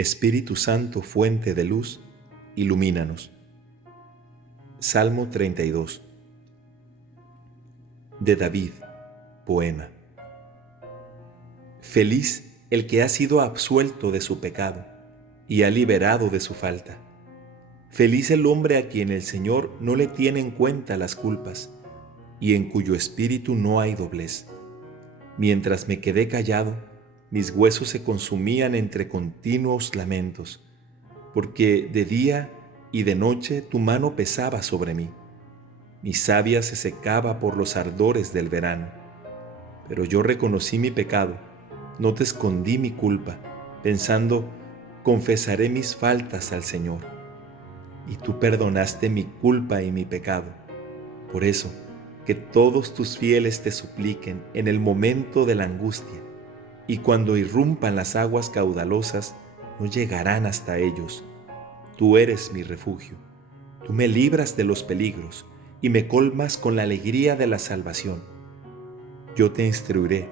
Espíritu Santo, fuente de luz, ilumínanos. Salmo 32. De David, poema. Feliz el que ha sido absuelto de su pecado y ha liberado de su falta. Feliz el hombre a quien el Señor no le tiene en cuenta las culpas y en cuyo espíritu no hay doblez. Mientras me quedé callado, mis huesos se consumían entre continuos lamentos, porque de día y de noche tu mano pesaba sobre mí. Mi savia se secaba por los ardores del verano. Pero yo reconocí mi pecado, no te escondí mi culpa, pensando, confesaré mis faltas al Señor. Y tú perdonaste mi culpa y mi pecado. Por eso, que todos tus fieles te supliquen en el momento de la angustia, y cuando irrumpan las aguas caudalosas, no llegarán hasta ellos. Tú eres mi refugio. Tú me libras de los peligros y me colmas con la alegría de la salvación. Yo te instruiré,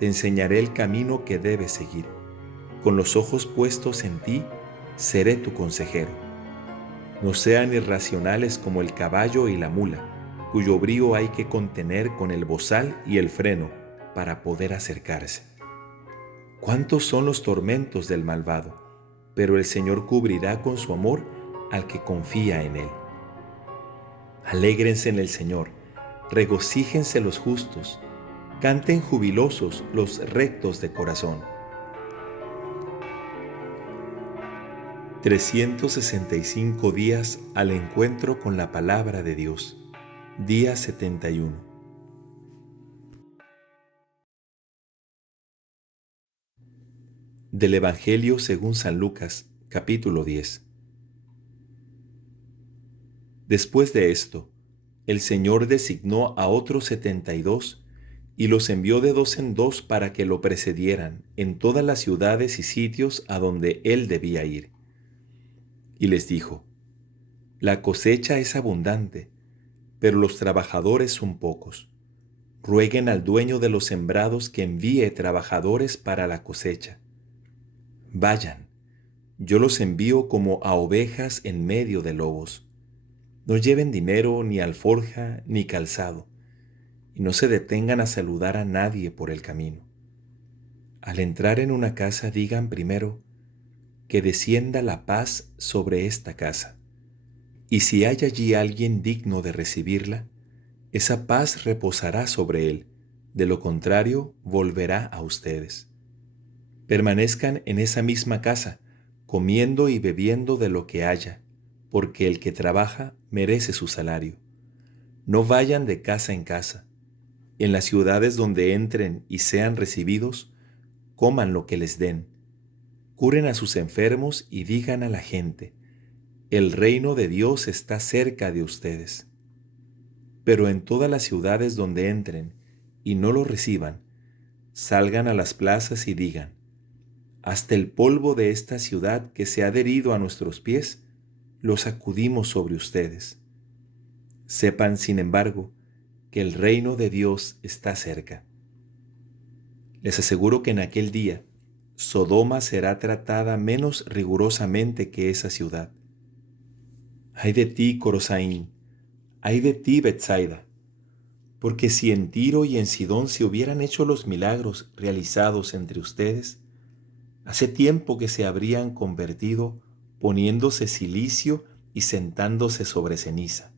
te enseñaré el camino que debes seguir. Con los ojos puestos en ti, seré tu consejero. No sean irracionales como el caballo y la mula, cuyo brío hay que contener con el bozal y el freno para poder acercarse. ¿Cuántos son los tormentos del malvado? Pero el Señor cubrirá con su amor al que confía en Él. Alégrense en el Señor, regocíjense los justos, canten jubilosos los rectos de corazón. 365 días al encuentro con la palabra de Dios. Día 71. Del Evangelio según San Lucas, capítulo 10. Después de esto, el Señor designó a otros 72 y los envió de dos en dos para que lo precedieran en todas las ciudades y sitios a donde él debía ir. Y les dijo: La cosecha es abundante, pero los trabajadores son pocos. Rueguen al dueño de los sembrados que envíe trabajadores para la cosecha. Vayan, yo los envío como a ovejas en medio de lobos. No lleven dinero, ni alforja, ni calzado, y no se detengan a saludar a nadie por el camino. Al entrar en una casa, digan primero, que descienda la paz sobre esta casa. Y si hay allí alguien digno de recibirla, esa paz reposará sobre él, de lo contrario volverá a ustedes. Permanezcan en esa misma casa, comiendo y bebiendo de lo que haya, porque el que trabaja merece su salario. No vayan de casa en casa. En las ciudades donde entren y sean recibidos, coman lo que les den. Curen a sus enfermos y digan a la gente: el reino de Dios está cerca de ustedes. Pero en todas las ciudades donde entren y no lo reciban, salgan a las plazas y digan: hasta el polvo de esta ciudad que se ha adherido a nuestros pies, lo sacudimos sobre ustedes. Sepan, sin embargo, que el reino de Dios está cerca. Les aseguro que en aquel día, Sodoma será tratada menos rigurosamente que esa ciudad. Ay de ti, Corosaín, ay de ti, Betsaida, porque si en Tiro y en Sidón se hubieran hecho los milagros realizados entre ustedes, hace tiempo que se habrían convertido poniéndose cilicio y sentándose sobre ceniza.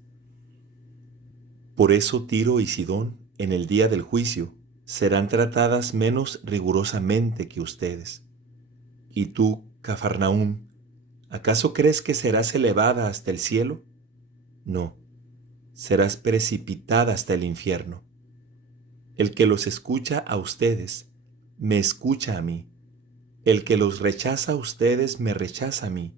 Por eso Tiro y Sidón, en el día del juicio, serán tratadas menos rigurosamente que ustedes. Y tú, Cafarnaúm, ¿acaso crees que serás elevada hasta el cielo? No, serás precipitada hasta el infierno. El que los escucha a ustedes, me escucha a mí. El que los rechaza a ustedes, me rechaza a mí.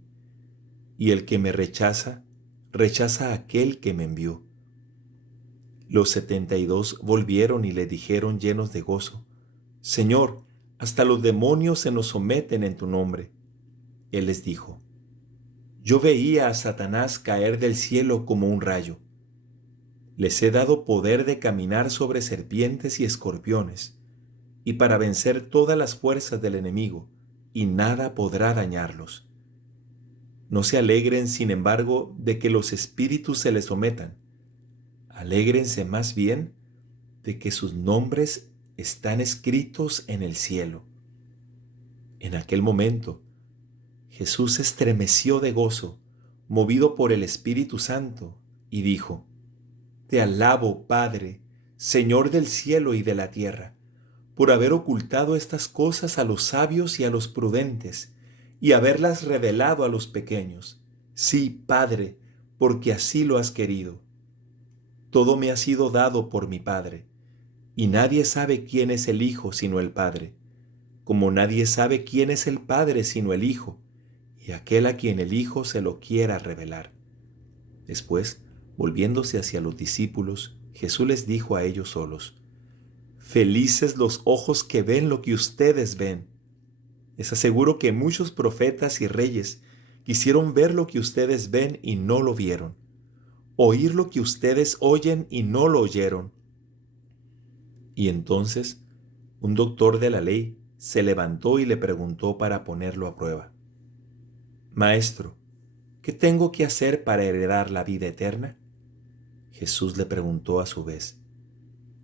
Y el que me rechaza, rechaza a aquel que me envió. Los 72 volvieron y le dijeron llenos de gozo: Señor, hasta los demonios se nos someten en tu nombre. Él les dijo: Yo veía a Satanás caer del cielo como un rayo. Les he dado poder de caminar sobre serpientes y escorpiones, y para vencer todas las fuerzas del enemigo, y nada podrá dañarlos. No se alegren, sin embargo, de que los espíritus se les sometan. Alégrense más bien de que sus nombres están escritos en el cielo. En aquel momento, Jesús se estremeció de gozo, movido por el Espíritu Santo, y dijo: Te alabo, Padre, Señor del cielo y de la tierra, por haber ocultado estas cosas a los sabios y a los prudentes, y haberlas revelado a los pequeños. Sí, Padre, porque así lo has querido. Todo me ha sido dado por mi Padre, y nadie sabe quién es el Hijo sino el Padre, como nadie sabe quién es el Padre sino el Hijo, y aquel a quien el Hijo se lo quiera revelar. Después, volviéndose hacia los discípulos, Jesús les dijo a ellos solos: Felices los ojos que ven lo que ustedes ven. Les aseguro que muchos profetas y reyes quisieron ver lo que ustedes ven y no lo vieron, oír lo que ustedes oyen y no lo oyeron. Y entonces un doctor de la ley se levantó y le preguntó para ponerlo a prueba: Maestro, ¿qué tengo que hacer para heredar la vida eterna? Jesús le preguntó a su vez: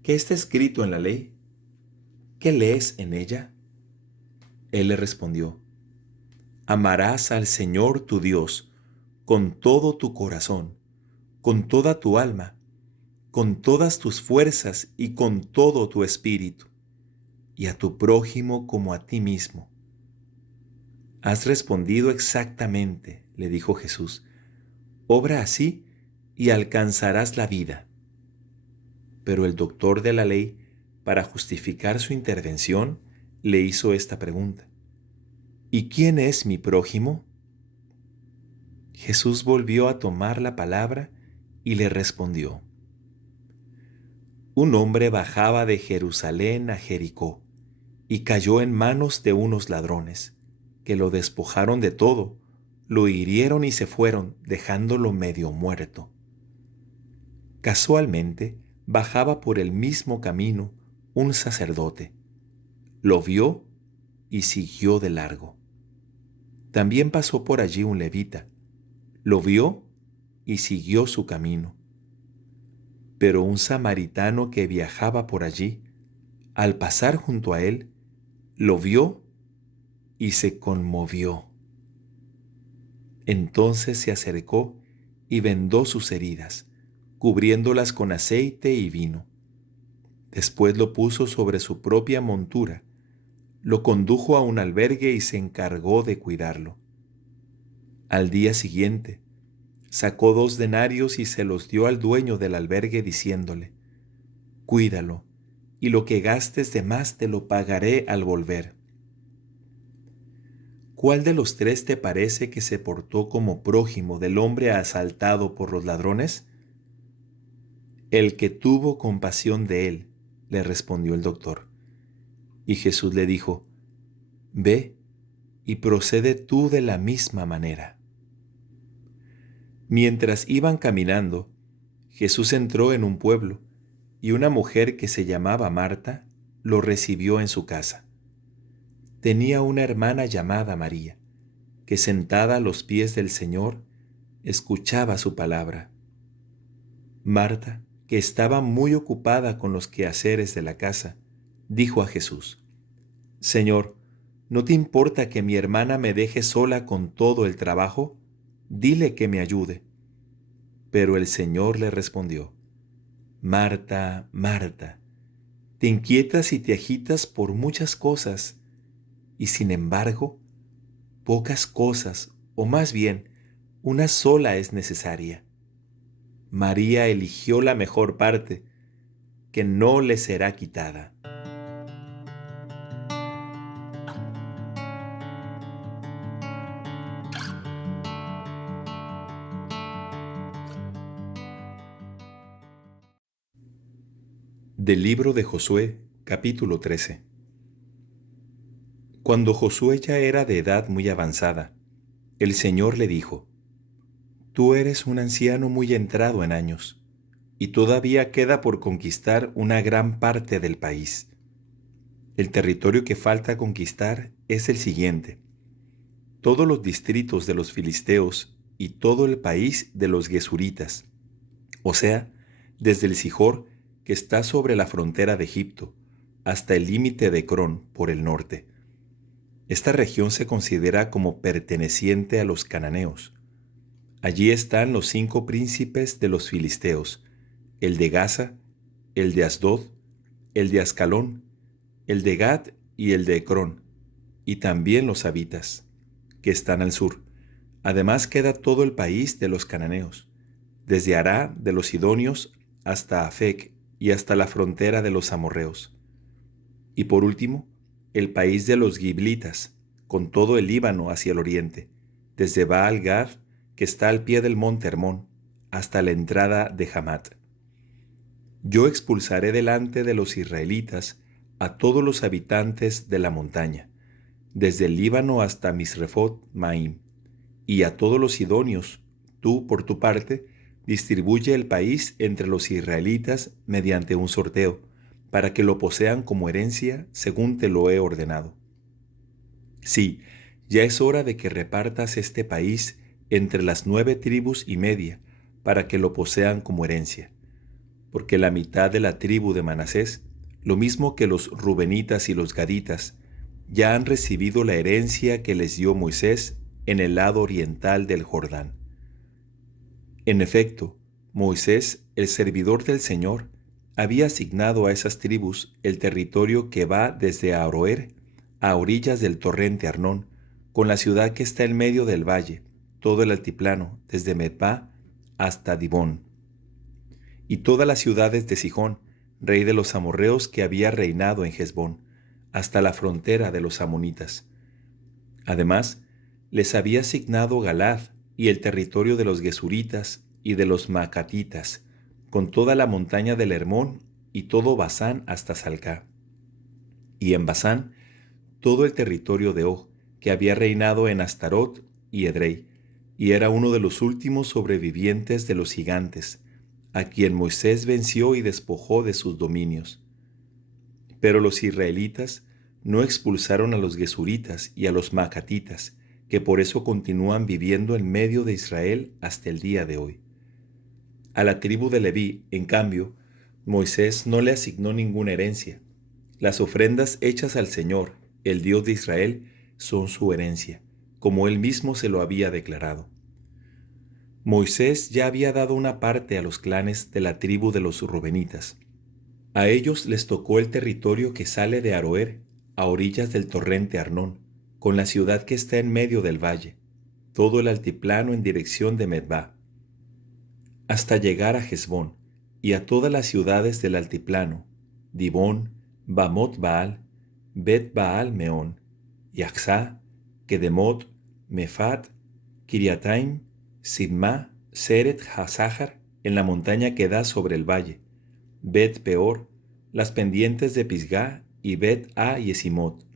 ¿Qué está escrito en la ley? ¿Qué lees en ella? Él le respondió: Amarás al Señor tu Dios con todo tu corazón, con toda tu alma, con todas tus fuerzas y con todo tu espíritu, y a tu prójimo como a ti mismo. Has respondido exactamente, le dijo Jesús. Obra así y alcanzarás la vida. Pero el doctor de la ley, para justificar su intervención, le hizo esta pregunta: ¿Y quién es mi prójimo? Jesús volvió a tomar la palabra y le respondió: Un hombre bajaba de Jerusalén a Jericó y cayó en manos de unos ladrones, que lo despojaron de todo, lo hirieron y se fueron, dejándolo medio muerto. Casualmente bajaba por el mismo camino un sacerdote. Lo vio y siguió de largo. También pasó por allí un levita. Lo vio y siguió su camino. Pero un samaritano que viajaba por allí, al pasar junto a él, lo vio y se conmovió. Entonces se acercó y vendó sus heridas, cubriéndolas con aceite y vino. Después lo puso sobre su propia montura, lo condujo a un albergue y se encargó de cuidarlo. Al día siguiente, sacó 2 denarios y se los dio al dueño del albergue diciéndole: Cuídalo, y lo que gastes de más te lo pagaré al volver. ¿Cuál de los 3 te parece que se portó como prójimo del hombre asaltado por los ladrones? El que tuvo compasión de él, le respondió el doctor. Y Jesús le dijo: Ve y procede tú de la misma manera. Mientras iban caminando, Jesús entró en un pueblo, y una mujer que se llamaba Marta lo recibió en su casa. Tenía una hermana llamada María, que sentada a los pies del Señor, escuchaba su palabra. Marta, que estaba muy ocupada con los quehaceres de la casa, dijo a Jesús: Señor, ¿no te importa que mi hermana me deje sola con todo el trabajo? Dile que me ayude. Pero el Señor le respondió: Marta, Marta, te inquietas y te agitas por muchas cosas, y sin embargo, pocas cosas, o más bien, una sola es necesaria. María eligió la mejor parte, que no le será quitada. Del libro de Josué, capítulo 13. Cuando Josué ya era de edad muy avanzada, el Señor le dijo: Tú eres un anciano muy entrado en años, y todavía queda por conquistar una gran parte del país. El territorio que falta conquistar es el siguiente: todos los distritos de los filisteos y todo el país de los gesuritas, o sea, desde el Sihor, que está sobre la frontera de Egipto, hasta el límite de Ecrón por el norte. Esta región se considera como perteneciente a los cananeos. Allí están los 5 príncipes de los filisteos: el de Gaza, el de Asdod, el de Ascalón, el de Gat y el de Ecrón, y también los habitas, que están al sur. Además queda todo el país de los cananeos, desde Ará de los sidonios hasta Afec y hasta la frontera de los amorreos. Y por último, el país de los giblitas, con todo el Líbano hacia el oriente, desde Baal-Gad, que está al pie del monte Hermón, hasta la entrada de Hamat. Yo expulsaré delante de los israelitas a todos los habitantes de la montaña, desde el Líbano hasta Misrefot Maim, y a todos los sidonios. Tú, por tu parte, distribuye el país entre los israelitas mediante un sorteo, para que lo posean como herencia según te lo he ordenado. Sí, ya es hora de que repartas este país entre las 9 tribus y media, para que lo posean como herencia. Porque la mitad de la tribu de Manasés, lo mismo que los rubenitas y los gaditas, ya han recibido la herencia que les dio Moisés en el lado oriental del Jordán. En efecto, Moisés, el servidor del Señor, había asignado a esas tribus el territorio que va desde Aroer a orillas del torrente Arnón, con la ciudad que está en medio del valle, todo el altiplano, desde Medba hasta Dibón, y todas las ciudades de Sihón, rey de los amorreos que había reinado en Hesbón, hasta la frontera de los amonitas. Además, les había asignado Galad y el territorio de los gesuritas y de los macatitas, con toda la montaña del Hermón y todo Basán hasta Salcá. Y en Basán, todo el territorio de Og, que había reinado en Astarot y Edrei, y era uno de los últimos sobrevivientes de los gigantes, a quien Moisés venció y despojó de sus dominios. Pero los israelitas no expulsaron a los gesuritas y a los macatitas, que por eso continúan viviendo en medio de Israel hasta el día de hoy. A la tribu de Leví, en cambio, Moisés no le asignó ninguna herencia. Las ofrendas hechas al Señor, el Dios de Israel, son su herencia, como él mismo se lo había declarado. Moisés ya había dado una parte a los clanes de la tribu de los rubenitas. A ellos les tocó el territorio que sale de Aroer, a orillas del torrente Arnón, con la ciudad que está en medio del valle, todo el altiplano en dirección de Medba, hasta llegar a Hesbón, y a todas las ciudades del altiplano, Dibón, Bamot Baal, Bet Baal Meón, Yaxá, Kedemot, Mefat, Kiriataim, Sidmá, Seret Hasahar, en la montaña que da sobre el valle, Bet Peor, las pendientes de Pisgá y Bet A Yesimot.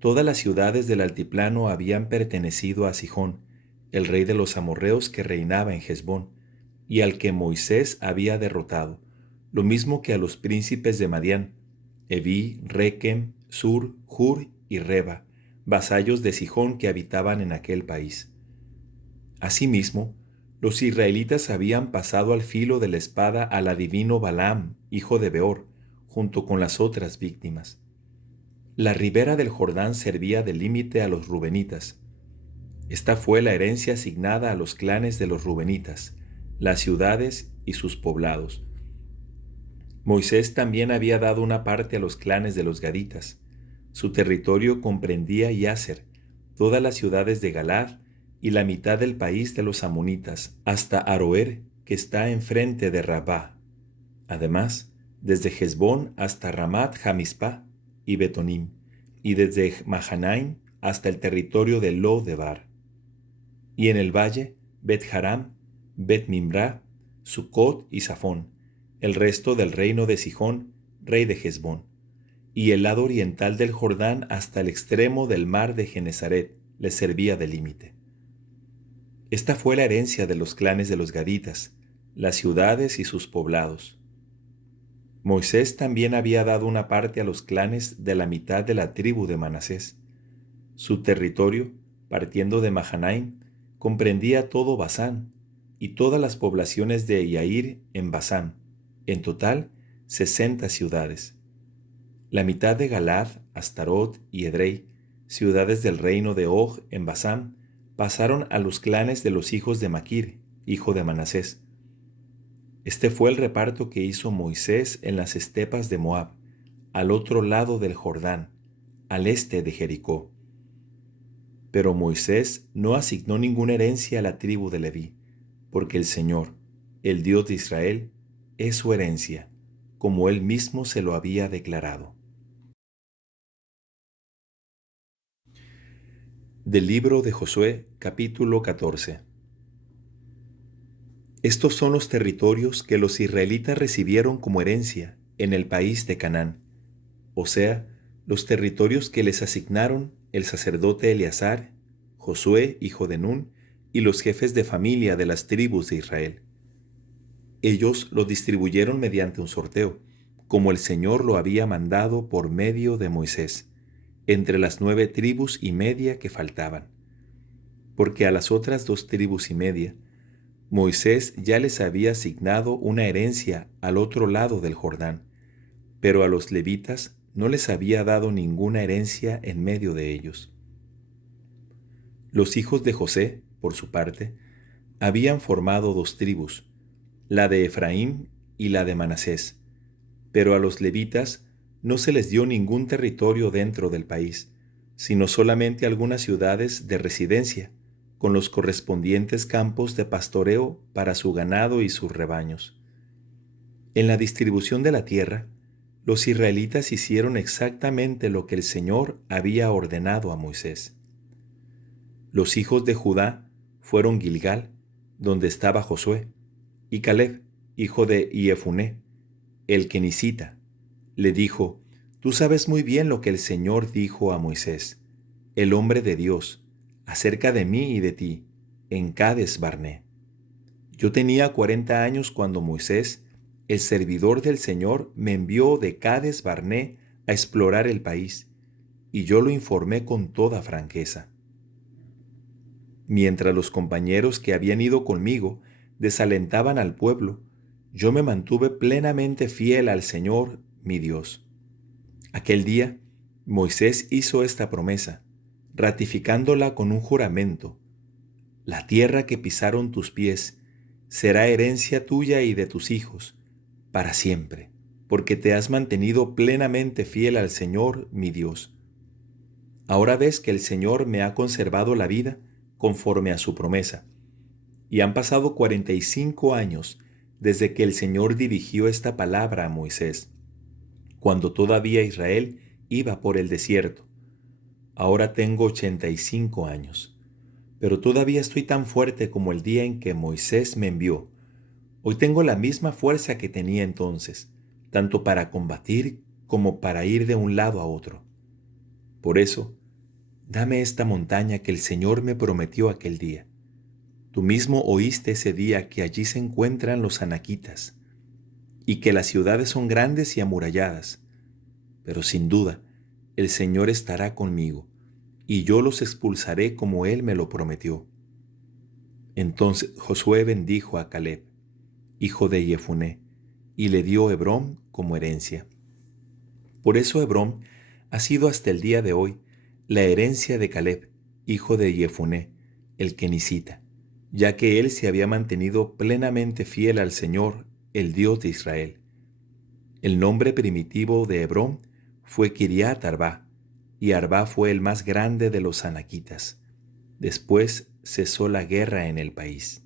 Todas las ciudades del altiplano habían pertenecido a Sihón, el rey de los amorreos que reinaba en Hesbón, y al que Moisés había derrotado, lo mismo que a los príncipes de Madián, Eví, Requem, Sur, Hur y Reba, vasallos de Sihón que habitaban en aquel país. Asimismo, los israelitas habían pasado al filo de la espada al adivino Balaam, hijo de Beor, junto con las otras víctimas. La ribera del Jordán servía de límite a los rubenitas. Esta fue la herencia asignada a los clanes de los rubenitas, las ciudades y sus poblados. Moisés también había dado una parte a los clanes de los gaditas. Su territorio comprendía Yaser, todas las ciudades de Galad y la mitad del país de los amonitas, hasta Aroer, que está enfrente de Rabá. Además, desde Hesbón hasta Ramat Jamispa y Betonim, y desde Mahanaim hasta el territorio de Lo-Debar. Y en el valle, Bet-Haram, Bet-Mimra, Sucot y Safón, el resto del reino de Sihón, rey de Hesbón, y el lado oriental del Jordán hasta el extremo del mar de Genesaret les servía de límite. Esta fue la herencia de los clanes de los gaditas, las ciudades y sus poblados. Moisés también había dado una parte a los clanes de la mitad de la tribu de Manasés. Su territorio, partiendo de Mahanaim, comprendía todo Basán y todas las poblaciones de Yair en Basán, en total 60 ciudades. La mitad de Galad, Astarot y Edrei, ciudades del reino de Og en Basán, pasaron a los clanes de los hijos de Maquir, hijo de Manasés. Este fue el reparto que hizo Moisés en las estepas de Moab, al otro lado del Jordán, al este de Jericó. Pero Moisés no asignó ninguna herencia a la tribu de Leví, porque el Señor, el Dios de Israel, es su herencia, como él mismo se lo había declarado. Del libro de Josué, capítulo 14. Estos son los territorios que los israelitas recibieron como herencia en el país de Canaán, o sea, los territorios que les asignaron el sacerdote Eleazar, Josué, hijo de Nun, y los jefes de familia de las tribus de Israel. Ellos los distribuyeron mediante un sorteo, como el Señor lo había mandado por medio de Moisés, entre las 9 tribus y media que faltaban. Porque a las otras 2 tribus y media, Moisés ya les había asignado una herencia al otro lado del Jordán, pero a los levitas no les había dado ninguna herencia en medio de ellos. Los hijos de José, por su parte, habían formado 2 tribus, la de Efraín y la de Manasés, pero a los levitas no se les dio ningún territorio dentro del país, sino solamente algunas ciudades de residencia, con los correspondientes campos de pastoreo para su ganado y sus rebaños. En la distribución de la tierra, los israelitas hicieron exactamente lo que el Señor había ordenado a Moisés. Los hijos de Judá fueron Gilgal, donde estaba Josué, y Caleb, hijo de Jefuné, el kenisita, le dijo: «Tú sabes muy bien lo que el Señor dijo a Moisés, el hombre de Dios, acerca de mí y de ti, en Cades Barné. Yo tenía 40 años cuando Moisés, el servidor del Señor, me envió de Cades Barné a explorar el país, y yo lo informé con toda franqueza. Mientras los compañeros que habían ido conmigo desalentaban al pueblo, yo me mantuve plenamente fiel al Señor, mi Dios. Aquel día, Moisés hizo esta promesa, ratificándola con un juramento: «La tierra que pisaron tus pies será herencia tuya y de tus hijos, para siempre, porque te has mantenido plenamente fiel al Señor, mi Dios. Ahora ves que el Señor me ha conservado la vida conforme a su promesa, y han pasado 45 años desde que el Señor dirigió esta palabra a Moisés, cuando todavía Israel iba por el desierto. Ahora tengo 85 años, pero todavía estoy tan fuerte como el día en que Moisés me envió. Hoy tengo la misma fuerza que tenía entonces, tanto para combatir como para ir de un lado a otro. Por eso, dame esta montaña que el Señor me prometió aquel día. Tú mismo oíste ese día que allí se encuentran los anaquitas, y que las ciudades son grandes y amuralladas, pero sin duda el Señor estará conmigo, y yo los expulsaré como Él me lo prometió». Entonces Josué bendijo a Caleb, hijo de Jefuné, y le dio Hebrón como herencia. Por eso Hebrón ha sido hasta el día de hoy la herencia de Caleb, hijo de Jefuné, el kenisita, ya que él se había mantenido plenamente fiel al Señor, el Dios de Israel. El nombre primitivo de Hebrón fue Kiriat Arba, y Arba fue el más grande de los anaquitas. Después cesó la guerra en el país.